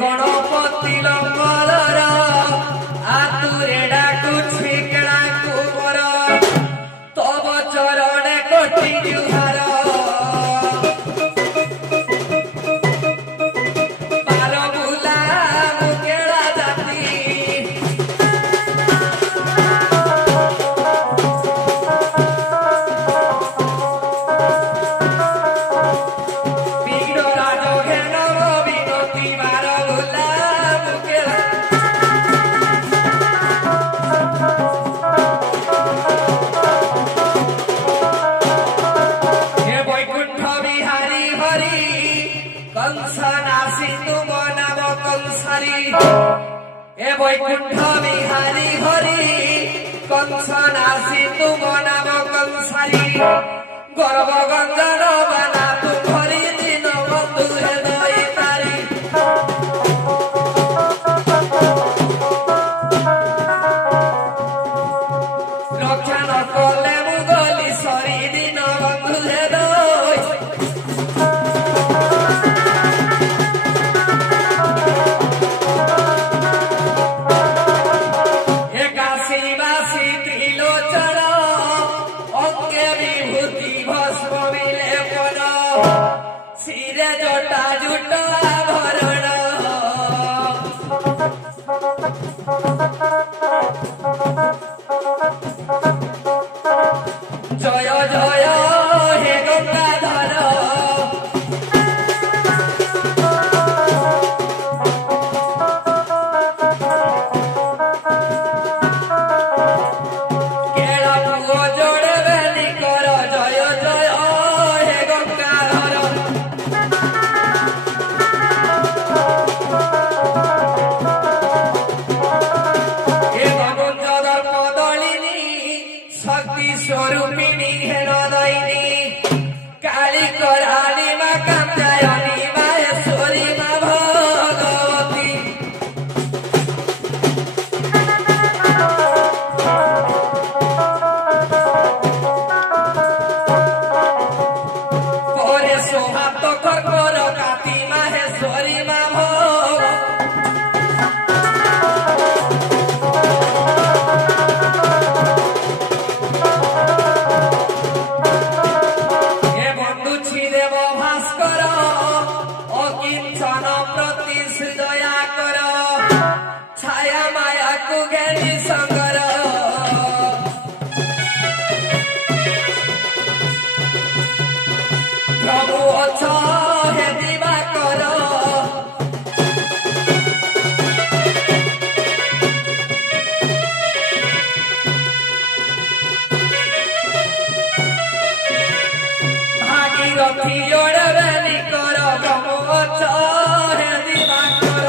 गणपति लंगलर आतुरे डाकुछि केळा कुबर तब चरणे कोटि जुहार पार बुला मुकेळा जाति बिगड़ राज घेन विनती बार बुला मुकेळा हे वैकुंठ बिहारी हरि कंस नासी तुम नाम कंसारी हे वैकुंठ बिहारी हरि कंस नासी तुम नाम कंसारी गर्भ गंगार बाना तु भरी रे जोटा जुटा भरण जय जय हे गंगाधर केला पुओ जोड़े बेली कर जय जय हे गंगाधर हे भगवंतर पदलिनी शक्ति स्वरूपिणी हेणदयिनी काली कराली मा कामजायनी माहेश्वरी मा भगवती करे सोहात कर्कर काती माहेश्वरी मा भगवती देव भास्कर अकिंचन प्रति दया कर छाया माया को ज्ञानी संगर प्रभु अछ हे दिवाकर भागीरथी जोड़े बेली कर प्रभु अछ हे दिवाकर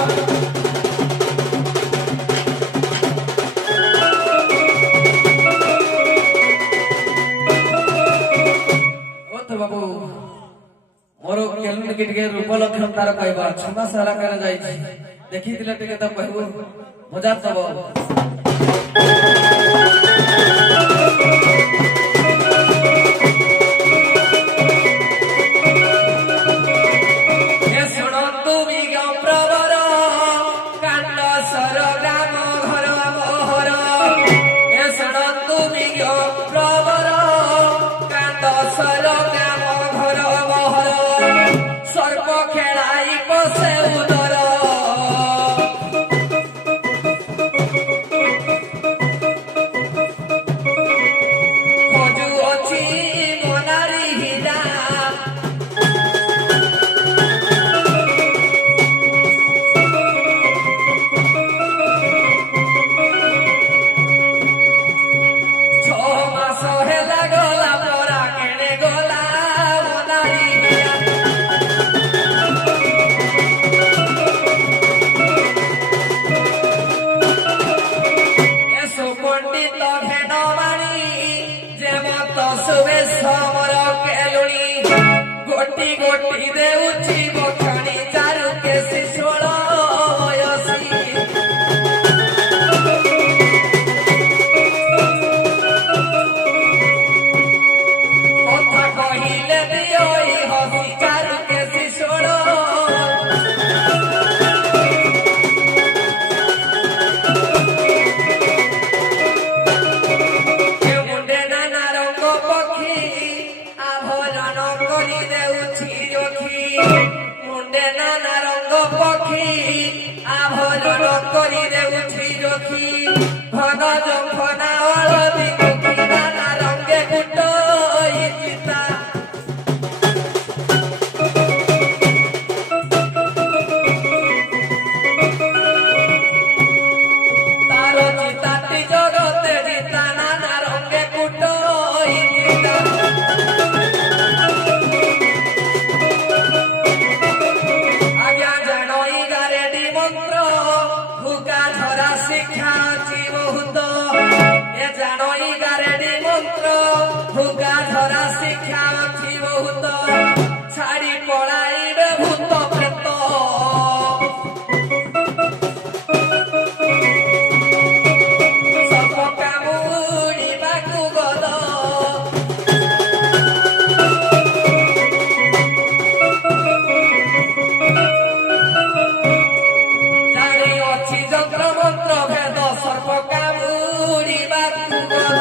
बाबू मोर केलुन के रूप लक्षण तार कहबा 6 मास हला कर जाई देखि दिले टिके त कहबो मजा तब हे सुनंतु विज्ञ प्रवर कांड सर ग्राम घर मोहर हे सुनंतु विज्ञ प्रवर कांड सर ग्राम घर मोहर सर्प खेलाई पसे उदर खोजु अछि मनारी हীরা मास हेला गला परा केने गला मनारी हীরা एसो पंडित घेनवाणी जे मत सुबे समर केलुणी गोटी गोटी देउची बखाणी चारु केसी 16 वयसी কথা কহিলে দিয়ই হসি চারু কেসি 16 मुंडे नाना रंग पक्षी आभरण करी देउछि रखी मुंडे नाना रंग पक्षी आभरण करी देउछि रखी घन जंफना हळदी मुखी नाना रंगे गुटई चिता तार चिताटी जगते जिता नाना रंगे गुटई चिता आज्ञा जानई गारेडी मंत्र भूका झरा शिक्षा अछि बहुत ए जानई गारेडी मंत्र भूका झरा शिक्षा अछि बहुत छाड़ी पळाइबे भूत प्रेत सर्प कामुडिबाकु गद जानी अछि जंत्र मंत्र भेद सर्प कामुडिबाकु गद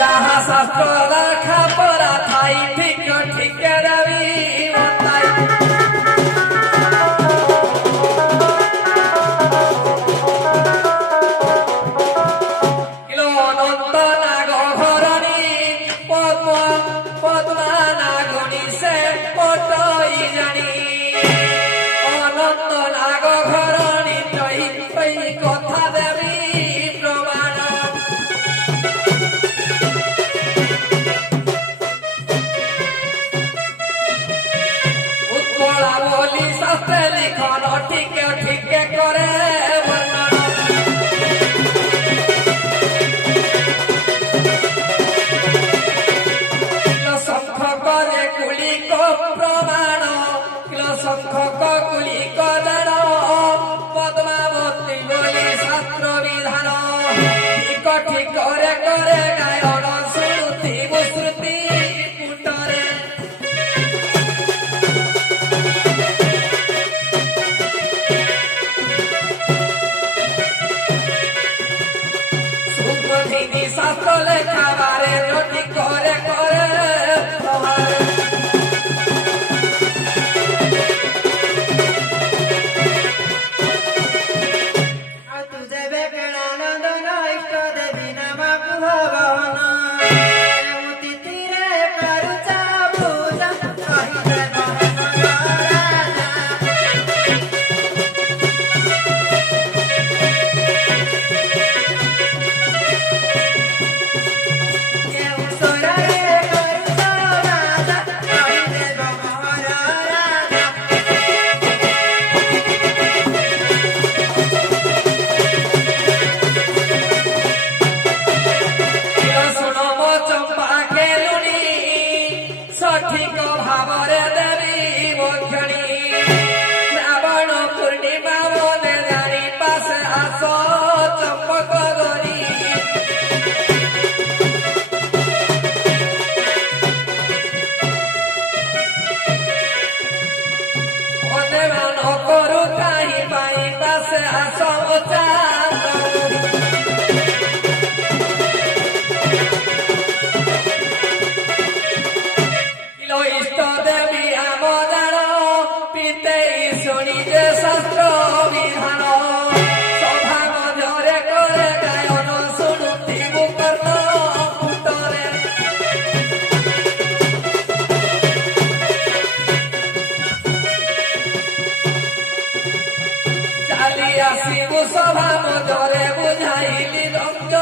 जहाँ शास्त्र रखा परा थाई ठीक ठीक रवि बताई किलो अनंत नाग घरणी पद्म पद्मा नागणी से पटई जानी अनंत नाग घरणी कही कथा देवी प्रमाण उत्कला बोली शास्त्र लिखन ठीक ठीक करे वर्णन शंख करे कुली को प्रमाण शंख कुली कदण पद्मावती बोली शास्त्र विधान ठीक ठीक करे करे गायन श्रुति श्रुति कुटरे सुब्रधिनी शास्त्र लेखा बारे रोटी करे करे सठिक भावरे देवी मोक्षणी श्रावण पूर्णिमा बोले जानी पास आस चंपक गरी मान करू कहीं पाई पास आस इष्ट देवी आमदान पिते शुणी जे शास्त्र विधान सभा मध्य करे गायन शुणुति मुकर्ण पुटरे चाली आसबु सभा मध्य बुझाइली रंग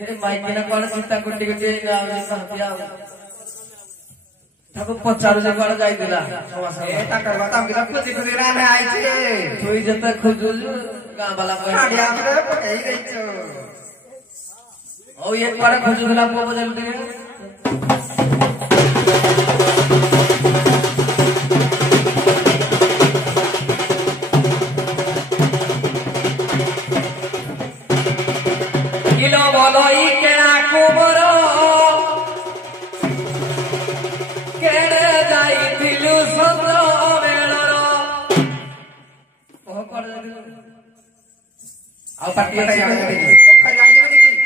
हे माइकिना कौन सीता कुटी कुटी गाँव कहतिया ताको पचारू जे कौन जाई दिला समासा ए ताकर बता बिना खुशी खुशी रहने आई छे तुई जता खुजुल गाँव वाला कह खाड़िया में पकई गई छो ओ एक बार खुजुला को बदल दे किलो बोलोई के कुमरो केड़े जाई दिलु सुंदर बेलरो ओ कर दे आ पार्टी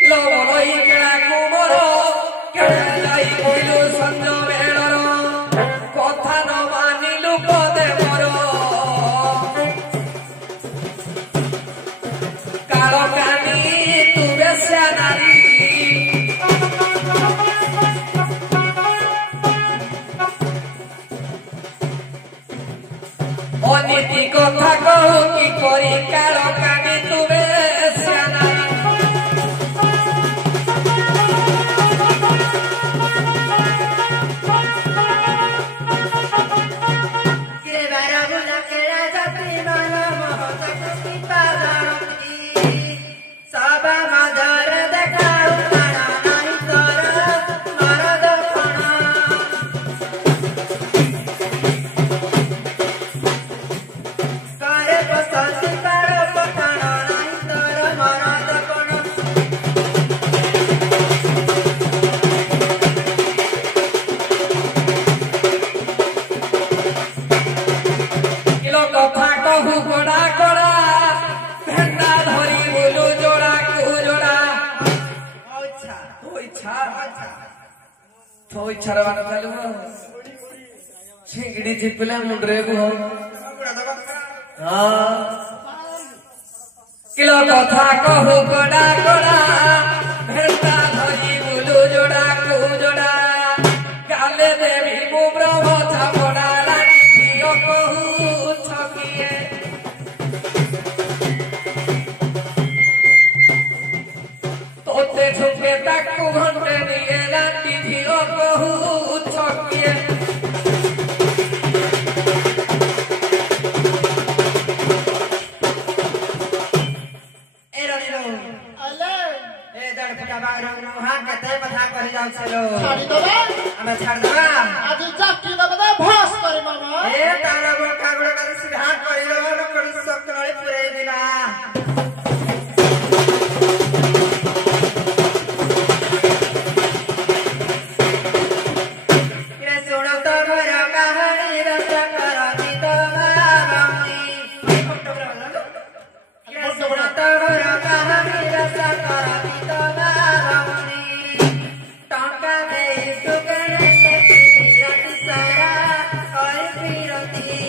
किलो बोलोई के कुमरो केड़े जाई दिलु सुंदर बेलरो कथा न मानिलु पदे मरो कालो कानी तू बेसा नारी অনীতি কথা কহু কি করি কালো কানি তুমি শ্যানা কে বাইরা গুলা কেড়া জাতি মন মহত কুতি পারতি সবা মাদার দেখাও তারা নাই তোর মরদ কোনা करे बसती पार पठाना नहीं तर मरद कोना কিলো কথা কহু গোড়া গোড়া ভেন্ডা ধরি বলু জোড়া কু জোড়া अच्छा তোই ছাড় তোই ছাড় বানা চালু ছিংড়ি চিপলে মুন্ডরে গু কিলো কথা কহু গোড়া গোড়া ভেন্ডা ধরি বলু জোড়া কু জোড়া গালে দেবী মু ব্রহ্ম ছাপড়া রাখি দিও কহু ছকিয়ে তোতে ঝুঁকে তাকু ঘন্টে নিয়ে রাখি দিও কহু ছকিয়ে ए रोनी रो अले ए दड़ फटा बाग रो हां कते बथा कर जाऊ छलो छाड़ी दबा हमें छाड़ देबा आज जाकी दबा भास करे मामा ए तारा गोड़ कागड़ का सीधा करियो न करी सब तळे पुरे दिला किरे सुनो तो घर कहानी रस करती तो मारमी किरे सुनो तो घर कहानी रस करती तो मारमी टंका दे सुगने से राती सारा और फिरती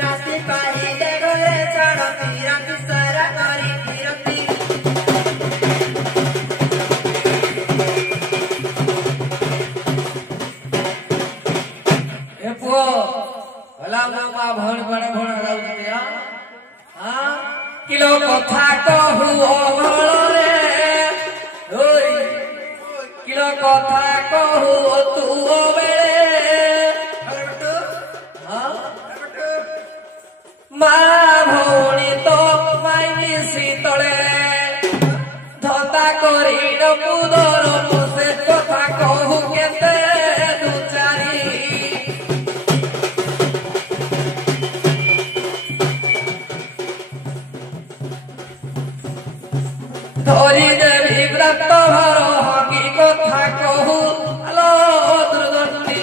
राती पाही दे घरे चढ़ती राती सारा करी फिरती ए पुओ भला मामा भण बड़ भण राउते हां किलो কথা কহু অভଳରେ ওই কিলো কথা কহু তু বেলে अरे बटू हां अरे बटू মা ভৌণী তো মাইনিসি তଳେ ধতা করি নপুদর পুষে কথা কহু কেতে দুচারি ধরি দেবী ব্রত ভর হকি কথা কহু আলো দুর্দণ্ডী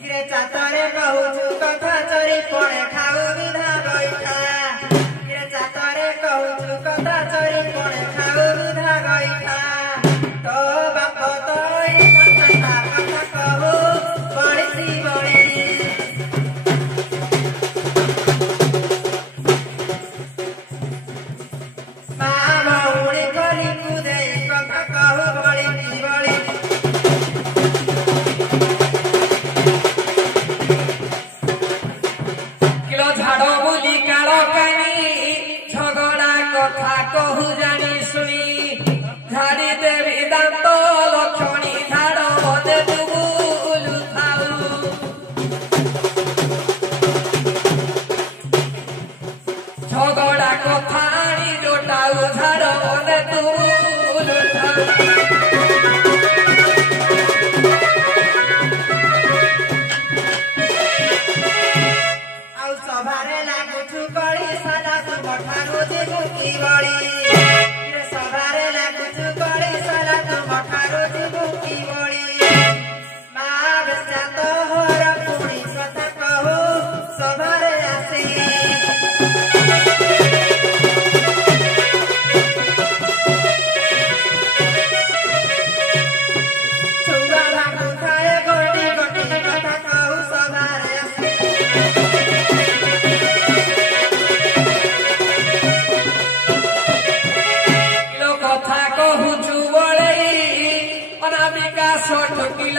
किरे चातरे कहूछु कथा चोरी पड़े खाऊ विधा गईठा किरे चातरे कहूछु कथा चोरी पड़े खाऊ विधा गईठा तो बाप तो कथा कहू बड़ी सी बड़ी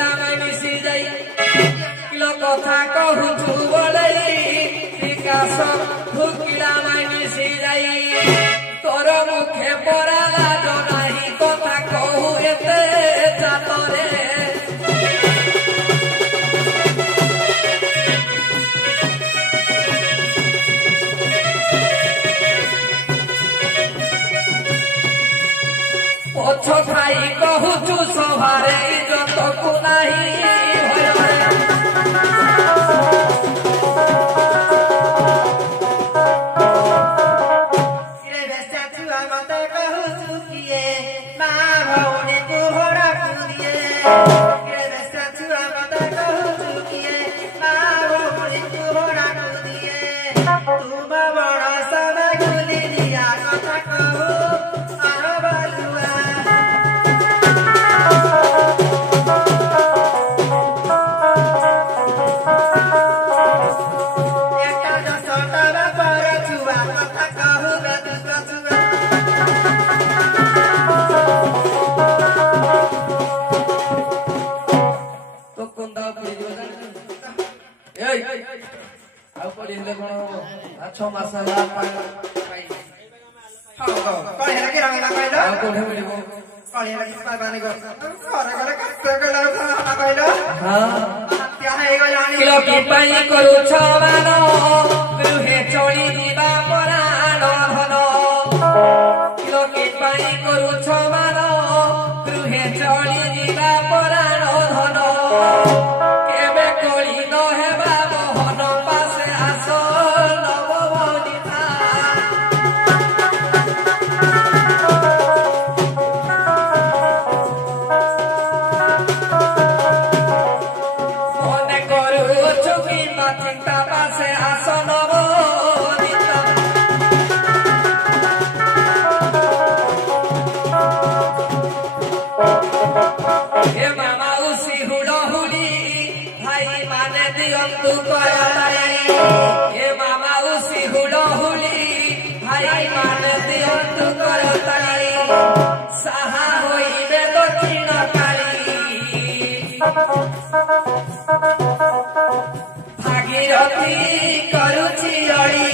भुकिला मैं मिसी जाई किलो कथा कहूछु बोले विकास भुकिला मैं मिसी जाई तोर मुखे पराला जनाही कथा कहू एते जातरे पछ खाई कहूछु सभारे इज्जतकु नाही किरे बेस्या छुआ मत कहूछु किए मा भौनी कुहरा कुदिए किरे बेस्या छुआ मत कहूछु किए मा भौनी कुहरा कुदिए तुम बड़ा सदा गुली दिया कथा कहू आबलुआ एका दसटा बापर छुआ कथा कहू बेदुक छुआ तो कुंदा पड़ी ए आ पड़ी ले कोन आ 6 मास होला पाई कौन है कि रंगला कहलो आ कोठे मिलिबो कौन है कि पाबानी को घरे घरे कत्ते गला था कहलो हां क्या है गो जानी किलो की पाई करू छवानो गृहे चोरी जीवा पराण धन किलो की पाई करू छवानो गृहे चोरी जीवा पराण धन केबे कोली न हेबा मोहन पासे आस नववनिता মনে করুছু কি মাথিতা পাশে আসন বনিতা হে মামা উসি হুড়হুড়ি ভাই মানে দিয়ন্তু করতাই হে মামা উসি হুড়হুড়ি ভাই মানে দিয়ন্তু করতাই সাহা হইবে দক্ষিণ কালী ভাগীরথী କରୁଛି ଅଳି